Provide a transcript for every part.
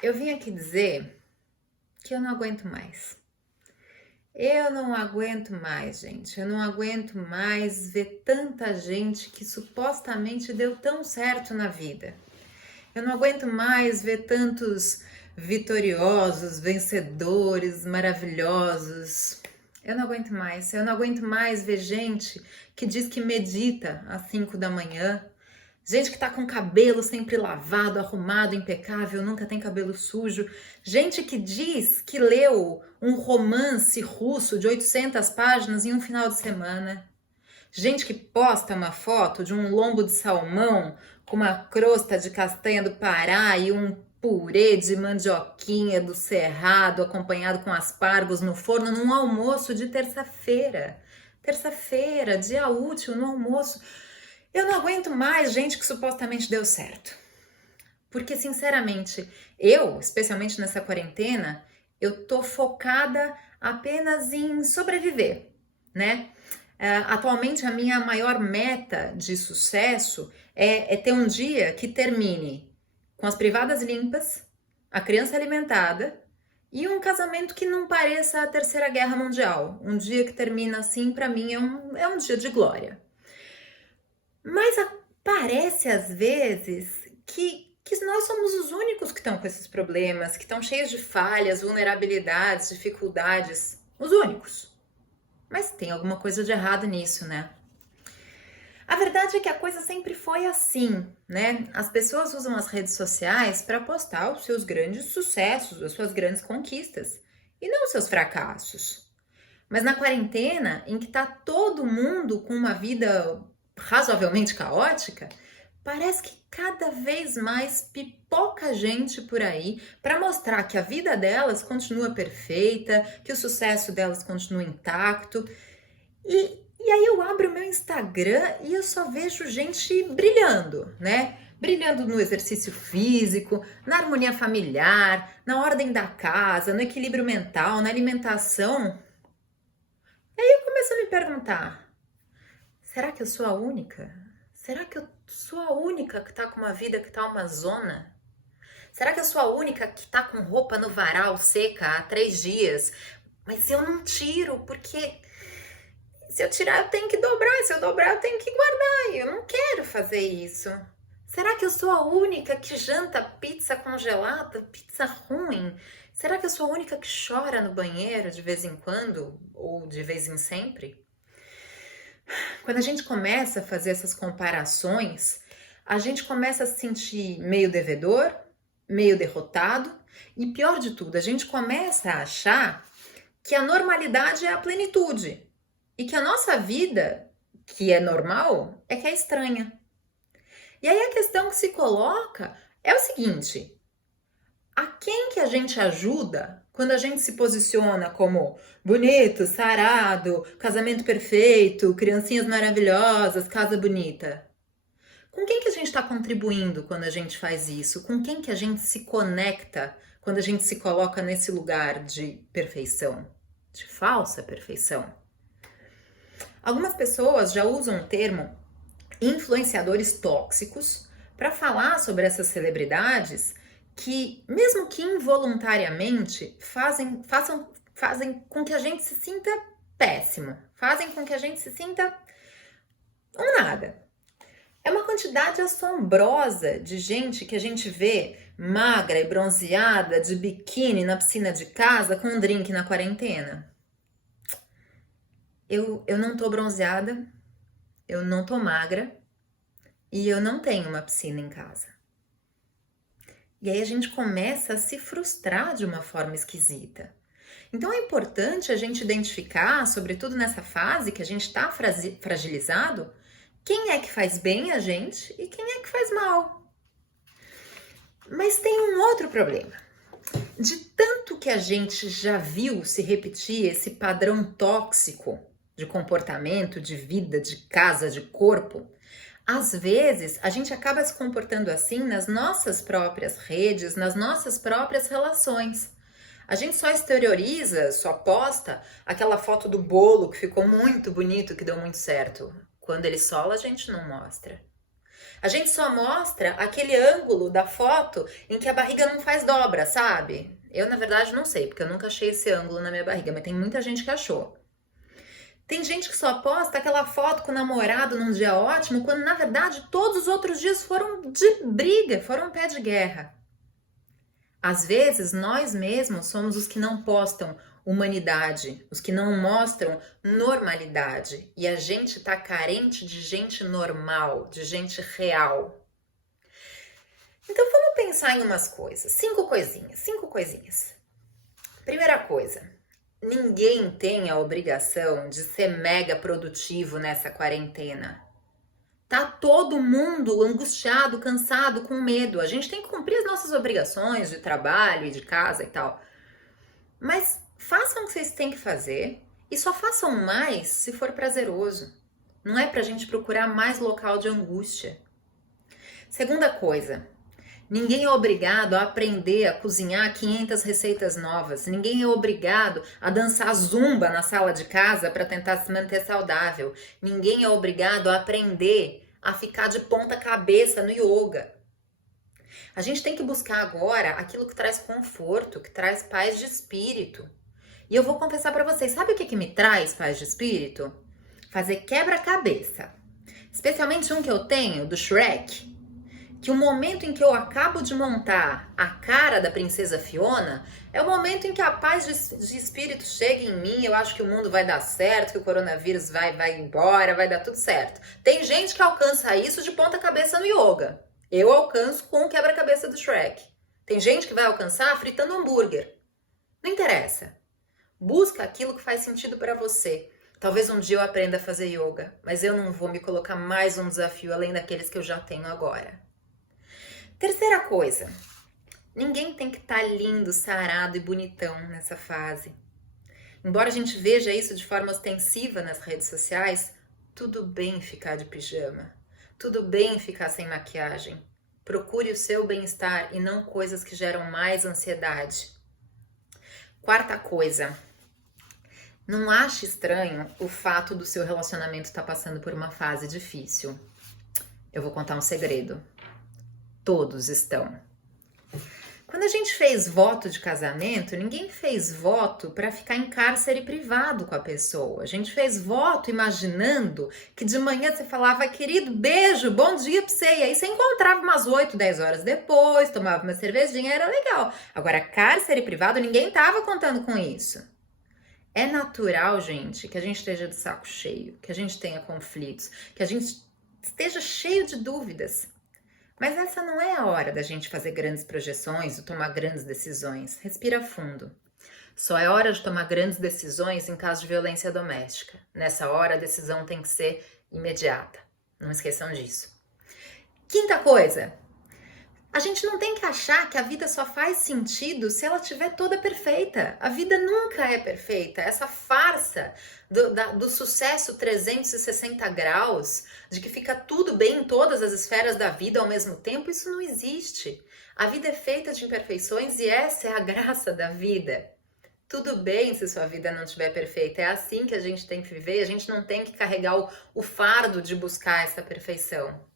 Eu vim aqui dizer que eu não aguento mais. Eu não aguento mais, gente. Eu não aguento mais ver tanta gente que supostamente deu tão certo na vida. Eu não aguento mais ver tantos vitoriosos, vencedores, maravilhosos. Eu não aguento mais. Eu não aguento mais ver gente que diz que medita às 5 da manhã. Gente que tá com cabelo sempre lavado, arrumado, impecável, nunca tem cabelo sujo. Gente que diz que leu um romance russo de 800 páginas em um final de semana. Gente que posta uma foto de um lombo de salmão com uma crosta de castanha do Pará e um purê de mandioquinha do Cerrado acompanhado com aspargos no forno num almoço de terça-feira. Terça-feira, dia útil no almoço. Eu não aguento mais gente que supostamente deu certo. Porque, sinceramente, eu, especialmente nessa quarentena, eu tô focada apenas em sobreviver, né? Atualmente, a minha maior meta de sucesso é ter um dia que termine com as privadas limpas, a criança alimentada e um casamento que não pareça a Terceira Guerra Mundial. Um dia que termina assim, para mim, é um dia de glória. Mas parece às vezes que nós somos os únicos que estão com esses problemas, que estão cheios de falhas, vulnerabilidades, dificuldades. Os únicos. Mas tem alguma coisa de errado nisso, né? A verdade é que a coisa sempre foi assim, né? As pessoas usam as redes sociais para postar os seus grandes sucessos, as suas grandes conquistas, e não os seus fracassos. Mas na quarentena, em que tá todo mundo com uma vida razoavelmente caótica, parece que cada vez mais pipoca gente por aí para mostrar que a vida delas continua perfeita, que o sucesso delas continua intacto. E aí eu abro o meu Instagram e eu só vejo gente brilhando, né? Brilhando no exercício físico, na harmonia familiar, na ordem da casa, no equilíbrio mental, na alimentação. E aí eu começo a me perguntar: será que eu sou a única? Será que eu sou a única que tá com uma vida que tá uma zona? Será que eu sou a única que tá com roupa no varal seca há 3 dias? Mas eu não tiro, porque se eu tirar eu tenho que dobrar, se eu dobrar eu tenho que guardar, e eu não quero fazer isso. Será que eu sou a única que janta pizza congelada, pizza ruim? Será que eu sou a única que chora no banheiro de vez em quando, ou de vez em sempre? Quando a gente começa a fazer essas comparações, a gente começa a se sentir meio devedor, meio derrotado, e pior de tudo, a gente começa a achar que a normalidade é a plenitude e que a nossa vida, que é normal, é que é estranha. E aí a questão que se coloca é o seguinte: a quem que a gente ajuda quando a gente se posiciona como bonito, sarado, casamento perfeito, criancinhas maravilhosas, casa bonita? Com quem que a gente está contribuindo quando a gente faz isso? Com quem que a gente se conecta quando a gente se coloca nesse lugar de perfeição, de falsa perfeição? Algumas pessoas já usam o termo influenciadores tóxicos para falar sobre essas celebridades que, mesmo que involuntariamente, fazem com que a gente se sinta péssimo, fazem com que a gente se sinta um nada. É uma quantidade assombrosa de gente que a gente vê magra e bronzeada, de biquíni na piscina de casa com um drink na quarentena. Eu não tô bronzeada, eu não tô magra e eu não tenho uma piscina em casa. E aí a gente começa a se frustrar de uma forma esquisita. Então é importante a gente identificar, sobretudo nessa fase que a gente está fragilizado, quem é que faz bem a gente e quem é que faz mal. Mas tem um outro problema. De tanto que a gente já viu se repetir esse padrão tóxico de comportamento, de vida, de casa, de corpo, às vezes a gente acaba se comportando assim nas nossas próprias redes, nas nossas próprias relações. A gente só exterioriza, só posta aquela foto do bolo que ficou muito bonito, que deu muito certo. Quando ele sola, a gente não mostra. A gente só mostra aquele ângulo da foto em que a barriga não faz dobra, sabe? Eu, na verdade, não sei, porque eu nunca achei esse ângulo na minha barriga, mas tem muita gente que achou. Tem gente que só posta aquela foto com o namorado num dia ótimo, quando na verdade todos os outros dias foram de briga, foram pé de guerra. Às vezes nós mesmos somos os que não postam humanidade, os que não mostram normalidade, e a gente tá carente de gente normal, de gente real. Então vamos pensar em umas coisas, 5 coisinhas. Primeira coisa, ninguém tem a obrigação de ser mega produtivo nessa quarentena. Tá todo mundo angustiado, cansado, com medo. A gente tem que cumprir as nossas obrigações de trabalho e de casa e tal. Mas façam o que vocês têm que fazer e só façam mais se for prazeroso. Não é pra gente procurar mais local de angústia. Segunda coisa, ninguém é obrigado a aprender a cozinhar 500 receitas novas. Ninguém é obrigado a dançar zumba na sala de casa para tentar se manter saudável. Ninguém é obrigado a aprender a ficar de ponta cabeça no yoga. A gente tem que buscar agora aquilo que traz conforto, que traz paz de espírito. E eu vou confessar para vocês, sabe o que me traz paz de espírito? Fazer quebra-cabeça. Especialmente um que eu tenho, do Shrek. Que o momento em que eu acabo de montar a cara da princesa Fiona é o momento em que a paz de espírito chega em mim. Eu acho que o mundo vai dar certo, que o coronavírus vai embora, vai dar tudo certo. Tem gente que alcança isso de ponta cabeça no yoga. Eu alcanço com o quebra-cabeça do Shrek. Tem gente que vai alcançar fritando hambúrguer. Não interessa. Busca aquilo que faz sentido para você. Talvez um dia eu aprenda a fazer yoga, mas eu não vou me colocar mais um desafio além daqueles que eu já tenho agora. Terceira coisa, ninguém tem que estar lindo, sarado e bonitão nessa fase. Embora a gente veja isso de forma ostensiva nas redes sociais, tudo bem ficar de pijama, tudo bem ficar sem maquiagem. Procure o seu bem-estar e não coisas que geram mais ansiedade. Quarta coisa, não ache estranho o fato do seu relacionamento estar passando por uma fase difícil. Eu vou contar um segredo. Todos estão. Quando a gente fez voto de casamento, ninguém fez voto para ficar em cárcere privado com a pessoa. A gente fez voto imaginando que de manhã você falava, querido, beijo, bom dia pra você. E aí você encontrava umas 8, 10 horas depois, tomava uma cervejinha, era legal. Agora, cárcere privado, ninguém tava contando com isso. É natural, gente, que a gente esteja de saco cheio, que a gente tenha conflitos, que a gente esteja cheio de dúvidas. Mas essa não é a hora da gente fazer grandes projeções ou tomar grandes decisões. Respira fundo. Só é hora de tomar grandes decisões em caso de violência doméstica. Nessa hora, a decisão tem que ser imediata. Não esqueçam disso. Quinta coisa. A gente não tem que achar que a vida só faz sentido se ela estiver toda perfeita. A vida nunca é perfeita. Essa farsa do sucesso 360 graus, de que fica tudo bem em todas as esferas da vida ao mesmo tempo, isso não existe. A vida é feita de imperfeições e essa é a graça da vida. Tudo bem se sua vida não estiver perfeita. É assim que a gente tem que viver. A gente não tem que carregar o fardo de buscar essa perfeição.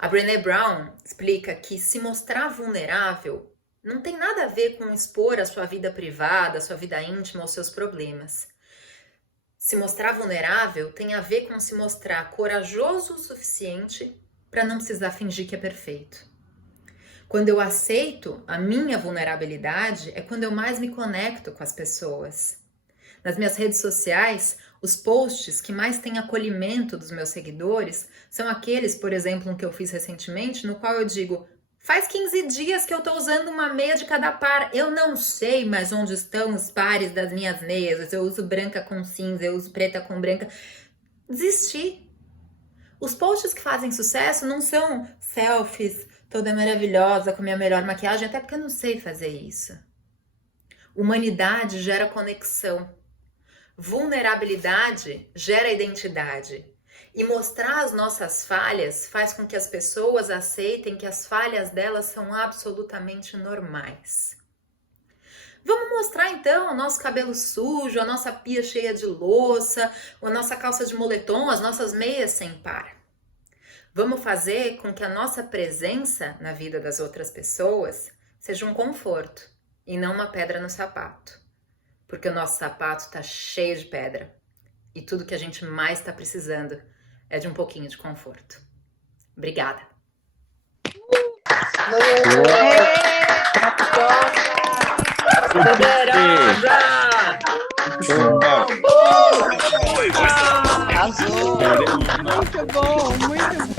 A Brené Brown explica que se mostrar vulnerável não tem nada a ver com expor a sua vida privada, a sua vida íntima ou seus problemas. Se mostrar vulnerável tem a ver com se mostrar corajoso o suficiente para não precisar fingir que é perfeito. Quando eu aceito a minha vulnerabilidade, é quando eu mais me conecto com as pessoas. Nas minhas redes sociais, os posts que mais têm acolhimento dos meus seguidores são aqueles, por exemplo, um que eu fiz recentemente, no qual eu digo, faz 15 dias que eu tô usando uma meia de cada par, eu não sei mais onde estão os pares das minhas meias, eu uso branca com cinza, eu uso preta com branca. Desisti. Os posts que fazem sucesso não são selfies, toda maravilhosa, com minha melhor maquiagem, até porque eu não sei fazer isso. Humanidade gera conexão. Vulnerabilidade gera identidade. E mostrar as nossas falhas faz com que as pessoas aceitem que as falhas delas são absolutamente normais. Vamos mostrar então o nosso cabelo sujo, a nossa pia cheia de louça, a nossa calça de moletom, as nossas meias sem par. Vamos fazer com que a nossa presença na vida das outras pessoas seja um conforto e não uma pedra no sapato. Porque o nosso sapato está cheio de pedra e tudo que a gente mais está precisando é de um pouquinho de conforto. Obrigada! Poderosa! Arrasou! Muito bom, muito bom.